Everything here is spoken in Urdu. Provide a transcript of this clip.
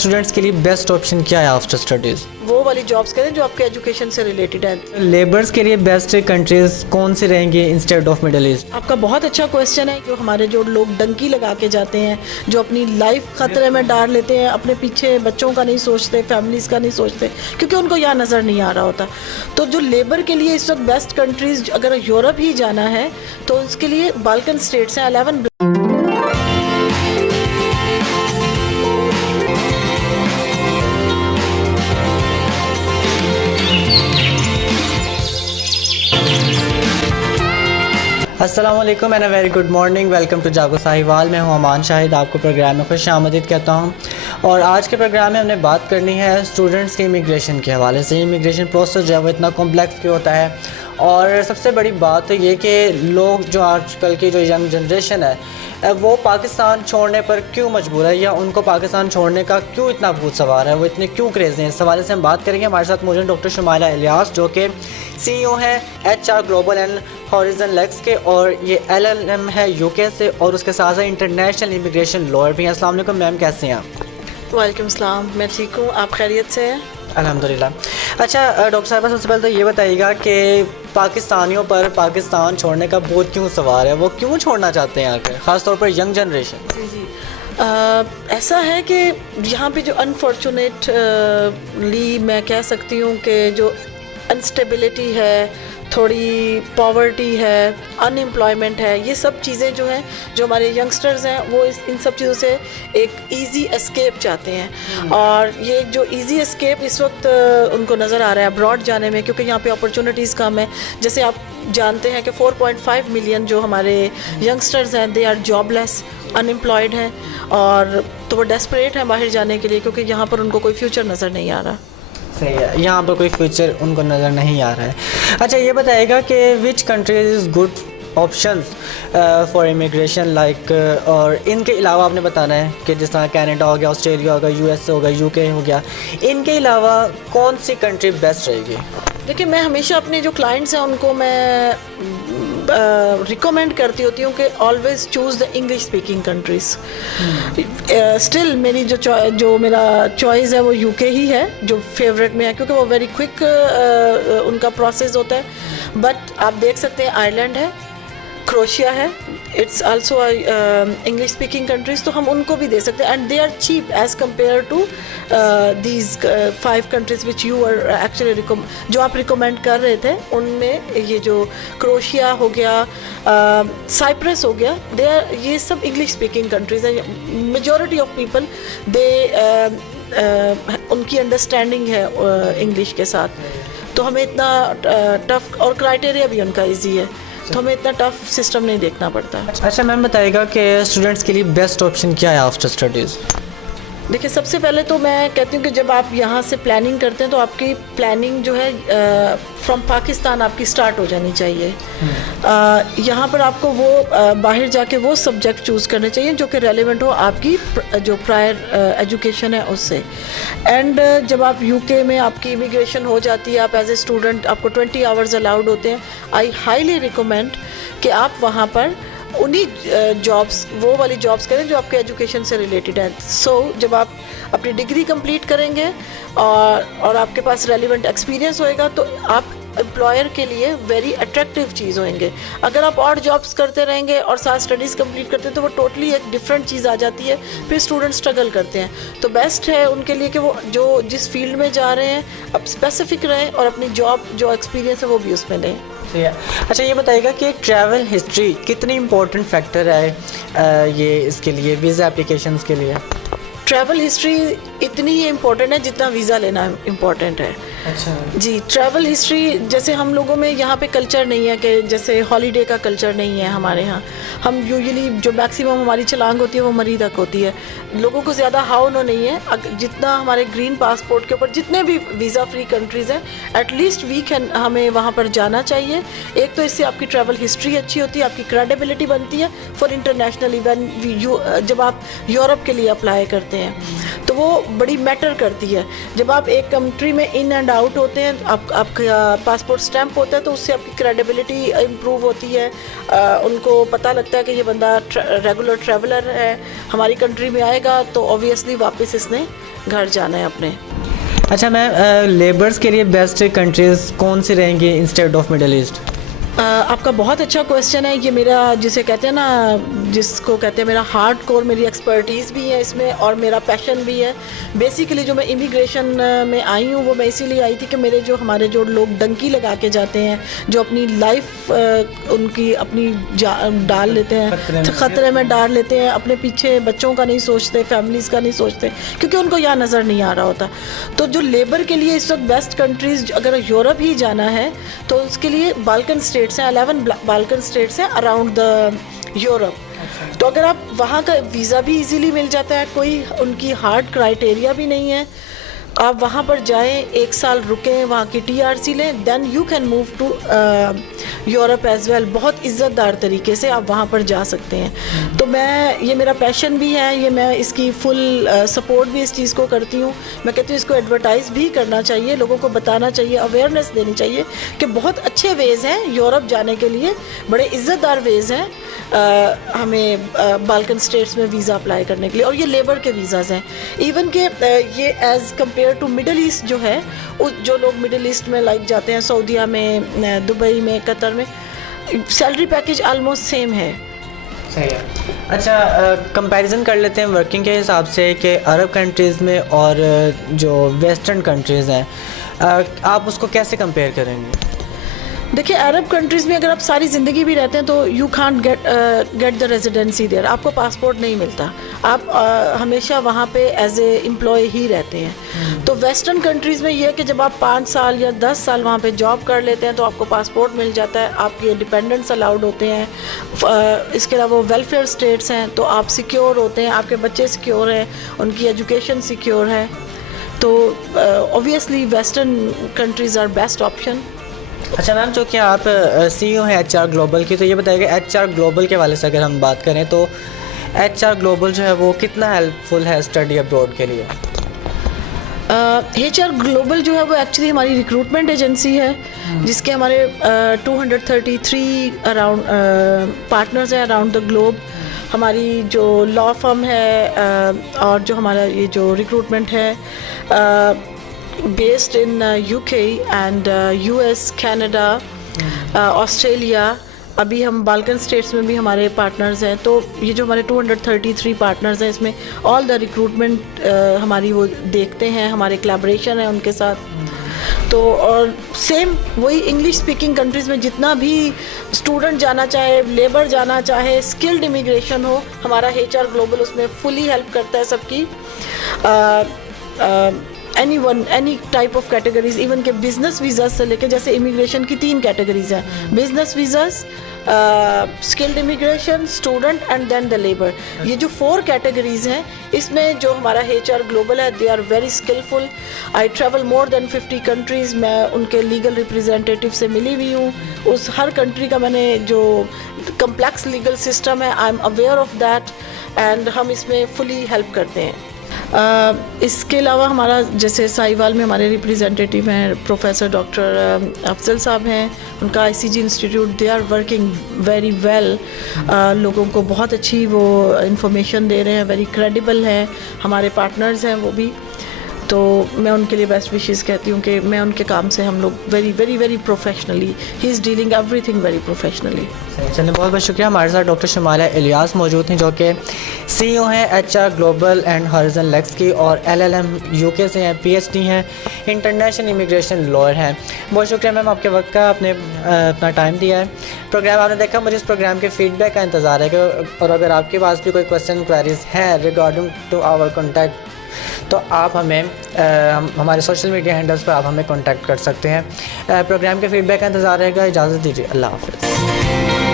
اسٹوڈنٹس کے لیے بیسٹ آپشن کیا ہے آفٹر اسٹڈیز؟ وہ والی جابس کریں جو آپ کے ایجوکیشن سے ریلیٹڈ ہیں۔ لیبرس کے لیے بیسٹ کنٹریز کون سے رہیں گے انسٹیڈ آف مڈل ایسٹ؟ آپ کا بہت اچھا کویشچن ہے۔ جو ہمارے جو لوگ ڈنکی لگا کے جاتے ہیں، جو اپنی لائف خطرے میں ڈال لیتے ہیں، اپنے پیچھے بچوں کا نہیں سوچتے، فیملیز کا نہیں سوچتے، کیونکہ ان کو یہاں نظر نہیں آ رہا ہوتا۔ تو جو لیبر کے لیے اس وقت بیسٹ کنٹریز، اگر یورپ ہی جانا ہے تو اس کے لیے بالکن اسٹیٹس ہیں 11۔ السلام علیکم and very good morning, welcome to Jaago Sahiwal. میں ہوں امان شاہد، آپ کو پروگرام میں خوش آمدید کہتا ہوں۔ اور آج کے پروگرام میں ہم نے بات کرنی ہے اسٹوڈنٹس کے امیگریشن کے حوالے سے۔ امیگریشن پروسیس جو ہے وہ اتنا کمپلیکس کیوں ہوتا ہے، اور سب سے بڑی بات تو یہ کہ لوگ جو آج کل کی جو ینگ جنریشن ہے وہ پاکستان چھوڑنے پر کیوں مجبور ہے، یا ان کو پاکستان چھوڑنے کا کیوں اتنا بھوت سوار ہے، وہ اتنے کیوں کریزی ہیں، اس حوالے سے ہم بات کریں گے۔ ہمارے ساتھ موجود ڈاکٹر شمائلہ الیاس، جو کہ CEO ہیں HR گلوبل اینڈ ہاریزن لیکس کے، اور یہ LLM ہے UK سے، اور اس کے ساتھ ساتھ انٹرنیشنل امیگریشن لائر بھی ہیں۔ السلام علیکم میم، کیسے ہیں آپ؟ وعلیکم السلام، میں ٹھیک ہوں، آپ خیریت سے ہیں؟ الحمدللہ۔ اچھا ڈاکٹر صاحبہ، سب سے پہلے تو یہ بتائیے گا کہ پاکستانیوں پر پاکستان چھوڑنے کا بہت کیوں سوار ہے، وہ کیوں چھوڑنا چاہتے ہیں آ کر، خاص طور پر ینگ جنریشن؟ جی ایسا ہے کہ یہاں پہ جو انفارچونیٹلی میں کہہ سکتی ہوں کہ جو انسٹیبلٹی ہے، تھوڑی پاورٹی ہے، ان امپلائمنٹ ہے، یہ سب چیزیں جو ہیں، جو ہمارے ینگسٹرز ہیں وہ ان سب چیزوں سے ایک ایزی اسکیپ چاہتے ہیں۔ اور یہ جو ایزی اسکیپ اس وقت ان کو نظر آ رہا ہے ابراڈ جانے میں، کیونکہ یہاں پہ اپرچونیٹیز کم ہیں۔ جیسے آپ جانتے ہیں کہ 4.5 ملین جو ہمارے ینگسٹرز ہیں، دے آر جاب لیس، ان امپلائڈ ہیں، اور تو وہ ڈیسپریٹ ہیں باہر جانے کے لیے، کیونکہ یہاں پر ان کو کوئی فیوچر نظر نہیں آ رہا۔ صحیح ہے، یہاں پر کوئی فیوچر ان کو نظر نہیں آ رہا ہے۔ اچھا یہ بتائیے گا کہ which countries is good options for immigration like, اور ان کے علاوہ آپ نے بتانا ہے کہ جس طرح کینیڈا ہو گیا، آسٹریلیا ہو گیا، US ہو گیا، UK ہو گیا، ان کے علاوہ کون سی کنٹری بیسٹ رہے گی؟ دیکھیں، میں ہمیشہ اپنے جو کلائنٹس ہیں ان کو میں ریکمینڈ کرتی ہوتی ہوں کہ always choose the English speaking countries. Still میری جو میرا چوائس ہے وہ UK ہی ہے، جو فیوریٹ میں ہے، کیونکہ وہ ویری کوئک ان کا پروسیس ہوتا ہے۔ بٹ آپ دیکھ سکتے ہیں آئرلینڈ ہے، کروشیا ہے، it's also English speaking countries, تو ہم ان کو بھی دے سکتے ہیں، and they are cheap as compare to these 5 countries which you are actually جو آپ ریکمینڈ کر رہے تھے۔ ان میں یہ جو کروشیا ہو گیا، سائپرس ہو گیا، دے آر، یہ سب انگلش اسپیکنگ کنٹریز ہیں۔ میجورٹی آف پیپل دے ان کی انڈرسٹینڈنگ ہے انگلش کے ساتھ، تو ہمیں اتنا ٹف، اور کرائٹیریا بھی ان کا ایزی ہے، تو ہمیں اتنا ٹف سسٹم نہیں دیکھنا پڑتا۔ اچھا میم بتائیے گا کہ اسٹوڈنٹس کے لیے بیسٹ آپشن کیا ہے آفٹر اسٹڈیز؟ دیکھیں، سب سے پہلے تو میں کہتی ہوں کہ جب آپ یہاں سے پلاننگ کرتے ہیں تو آپ کی پلاننگ جو ہے فرام پاکستان آپ کی سٹارٹ ہو جانی چاہیے۔ یہاں پر آپ کو وہ باہر جا کے وہ سبجیکٹ چوز کرنے چاہیے جو کہ ریلیونٹ ہو آپ کی جو پرائر ایجوکیشن ہے اس سے۔ اینڈ جب آپ UK میں آپ کی امیگریشن ہو جاتی ہے، آپ ایز اے اسٹوڈنٹ، آپ کو 20 آورز الاؤڈ ہوتے ہیں، آئی ہائیلی ریکمینڈ کہ آپ وہاں پر انہی جابس، وہ والی جابس کریں جو آپ کے ایجوکیشن سے ریلیٹڈ ہیں۔ سو جب آپ اپنی ڈگری کمپلیٹ کریں گے اور آپ کے پاس ریلیونٹ ایکسپیرینس ہوئے گا تو آپ امپلائر کے لیے ویری اٹریکٹیو چیز ہوئیں گے۔ اگر آپ اور جابس کرتے رہیں گے اور ساتھ اسٹڈیز کمپلیٹ کرتے ہیں تو وہ ٹوٹلی ایک ڈفرینٹ چیز آ جاتی ہے، پھر اسٹوڈنٹ اسٹرگل کرتے ہیں۔ تو بیسٹ ہے ان کے لیے کہ وہ جو جس فیلڈ میں جا رہے ہیں اب اسپیسیفک رہیں، اور اپنی جاب جو ایکسپیرینس ہے وہ بھی اس میں لیں۔ اچھا یہ بتائیے گا کہ ٹریول ہسٹری کتنی امپورٹنٹ فیکٹر ہے یہ اس کے لیے، ویزا اپلیکیشنس کے لیے؟ ٹریول ہسٹری اتنی ہی امپورٹنٹ ہے جتنا ویزا لینا امپورٹنٹ ہے۔ اچھا جی، ٹریول ہسٹری، جیسے ہم لوگوں میں یہاں پہ کلچر نہیں ہے کہ جیسے ہالیڈے کا کلچر نہیں ہے ہمارے ہاں۔ ہم یوزلی جو میکسیمم ہماری چھلانگ ہوتی ہے وہ مری تک ہوتی ہے، لوگوں کو زیادہ ہاؤ نو نہیں ہے۔ جتنا ہمارے گرین پاسپورٹ کے اوپر جتنے بھی ویزا فری کنٹریز ہیں، ایٹ لیسٹ وی کین، ہمیں وہاں پر جانا چاہیے۔ ایک تو اس سے آپ کی ٹریول ہسٹری اچھی ہوتی ہے، آپ کی کریڈیبلٹی بنتی ہے فار انٹرنیشنل ایونٹ، جب آپ یورپ کے لیے اپلائی کرتے ہیں تو وہ بڑی میٹر کرتی ہے. جب آپ ایک کنٹری میں ان اینڈ آؤٹ ہوتے ہیں, آپ کا پاسپورٹ اسٹیمپ ہوتا ہے, تو اس سے آپ کی کریڈیبلٹی امپروو ہوتی ہے. ان کو پتہ لگتا ہے کہ یہ بندہ ریگولر ٹریولر ہے, ہماری کنٹری میں آئے گا تو اوبویسلی واپس اس نے گھر جانا ہے اپنے. اچھا میم, لیبرس کے لیے بیسٹ کنٹریز کون سی رہیں گی انسٹیڈ آف مڈل ایسٹ؟ آپ کا بہت اچھا کویشچن ہے. یہ میرا جسے کہتے ہیں نا, جس کو کہتے ہیں میرا ہارڈ کور, میری ایکسپرٹیز بھی ہے اس میں اور میرا پیشن بھی ہے. بیسیکلی جو میں امیگریشن میں آئی ہوں وہ میں اسی لیے آئی تھی کہ ہمارے جو لوگ ڈنکی لگا کے جاتے ہیں, جو اپنی لائف ان کی اپنی ڈال لیتے ہیں, خطرے میں ڈال لیتے ہیں, اپنے پیچھے بچوں کا نہیں سوچتے, فیملیز کا نہیں سوچتے, کیونکہ ان کو یہاں نظر نہیں آ رہا ہوتا. تو جو لیبر کے لیے اس وقت بیسٹ کنٹریز, اگر یورپ ہی جانا ہے تو اس کے لیے بالکن اسٹیٹس ہیں, 11 بالکن اسٹیٹس ہیں اراؤنڈ دا یورپ. تو اگر آپ وہاں کا ویزا بھی ایزیلی مل جاتا ہے, کوئی ان کی ہارڈ کرائٹیریا بھی نہیں ہے, آپ وہاں پر جائیں, 1 سال رکیں, وہاں کی TRC لیں, then you can move to Europe as well. بہت عزت دار طریقے سے آپ وہاں پر جا سکتے ہیں. تو یہ میرا پیشن بھی ہے, یہ میں اس کی فل سپورٹ بھی اس چیز کو کرتی ہوں. میں کہتی ہوں اس کو ایڈورٹائز بھی کرنا چاہیے, لوگوں کو بتانا چاہیے, اویئرنیس دینی چاہیے کہ بہت اچھے ویز ہیں یورپ جانے کے لیے, بڑے عزت دار ویز ہیں ہمیں بالکن اسٹیٹس میں ویزا اپلائی کرنے کے لیے. اور یہ لیبر کے ویزاز ہیں, ایون کہ یہ as compare to Middle East جو ہے, جو لوگ مڈل ایسٹ میں لائک جاتے ہیں, سعودیہ میں, دبئی میں, قطر میں, سیلری پیکیج آلموسٹ سیم ہے. صحیح ہے. اچھا, کمپیریزن کر لیتے ہیں ورکنگ کے حساب سے کہ عرب کنٹریز میں اور جو ویسٹرن کنٹریز ہیں, آپ اس کو کیسے کمپیئر کریں گے؟ دیکھیے, عرب کنٹریز میں اگر آپ ساری زندگی بھی رہتے ہیں تو you can't get the residency there, آپ کو پاسپورٹ نہیں ملتا, آپ ہمیشہ وہاں پہ ایز اے امپلائی ہی رہتے ہیں. تو ویسٹرن کنٹریز میں یہ ہے کہ جب آپ 5 سال یا 10 سال وہاں پہ جاب کر لیتے ہیں تو آپ کو پاسپورٹ مل جاتا ہے, آپ کے ڈپینڈنٹس الاؤڈ ہوتے ہیں. اس کے علاوہ ویلفیئر اسٹیٹس ہیں تو آپ سیکیور ہوتے ہیں, آپ کے بچے سیکیور ہیں, ان کی ایجوکیشن سیکیور ہے. تو obviously western countries are best option. اچھا میم, جو کہ آپ CEO ہیں HR گلوبل کی, تو یہ بتائیے کہ HR گلوبل کے والے سے اگر ہم بات کریں تو HR گلوبل جو ہے وہ کتنا ہیلپ فل ہے اسٹڈی ابروڈ کے لیے؟ HR گلوبل جو ہے وہ ایکچولی ہماری ریکروٹمنٹ ایجنسی ہے, جس کے ہمارے 233 اراؤنڈ پارٹنرز ہیں اراؤنڈ دا گلوب. ہماری جو لا فرم ہے اور جو ہمارا یہ جو ریکروٹمنٹ ہے based in UK and US, Canada, Australia. ابھی ہم بالکن اسٹیٹس میں بھی ہمارے پارٹنرز ہیں. تو یہ جو ہمارے 233 پارٹنرز ہیں, اس میں آل دا ریکروٹمنٹ ہماری وہ دیکھتے ہیں, ہمارے کلیبریشن ہے ان کے ساتھ. تو اور سیم وہی انگلش اسپیکنگ کنٹریز میں جتنا بھی اسٹوڈنٹ جانا چاہے, لیبر جانا چاہے, اسکلڈ امیگریشن ہو, ہمارا HR گلوبل اس میں فلی ہیلپ کرتا ہے سب کی. any type of categories, even کہ بزنس ویزاز سے لے کے, جیسے امیگریشن کی 3 کیٹیگریز ہیں, business visas, skilled immigration, student and then the labour. یہ جو 4 کیٹیگریز ہیں, اس میں جو ہمارا HR گلوبل ہے, they are very skilful. I travel more than 50 countries. میں ان کے لیگل ریپرزینٹیٹیو سے ملی ہوئی ہوں. اس ہر کنٹری کا میں نے جو کمپلیکس لیگل سسٹم ہے, I am aware of that, and ہم اس میں فلی ہیلپ کرتے ہیں. اس کے علاوہ ہمارا جیسے ساہیوال میں ہمارے ریپرزینٹیٹیو ہیں پروفیسر ڈاکٹر افضل صاحب ہیں, ان کا ICG institute, they are working very well. لوگوں کو بہت اچھی وہ انفارمیشن دے رہے ہیں, ویری کریڈیبل ہیں. ہمارے پارٹنرز ہیں وہ بھی. تو میں ان کے لیے بیسٹ وشیز کہتی ہوں کہ میں ان کے کام سے ہم لوگ very very very professionally, he is dealing every thing very professionally. چلیں, بہت بہت شکریہ. ہمارے ساتھ ڈاکٹر شمالیہ الیاس موجود ہیں, جو کہ CEO ہیں HR global and Horizon Lakes کی, اور LLM UK سے ہیں, PhD ہیں, انٹرنیشنل امیگریشن لائر ہیں. بہت شکریہ میم آپ کے وقت کا, آپ نے اپنا ٹائم دیا ہے. پروگرام آپ نے دیکھا, مجھے اس پروگرام کے فیڈ بیک کا انتظار ہے کہ, اور اگر آپ کے پاس بھی کوئی کویشچن انکوائریز ہیں ریگارڈنگ ٹو آور کانٹیکٹ, تو آپ ہمیں ہمارے سوشل میڈیا ہینڈلز پر آپ ہمیں کانٹیکٹ کر سکتے ہیں. پروگرام کے فیڈ بیک کا انتظار رہے گا. اجازت دیجیے, اللہ حافظ.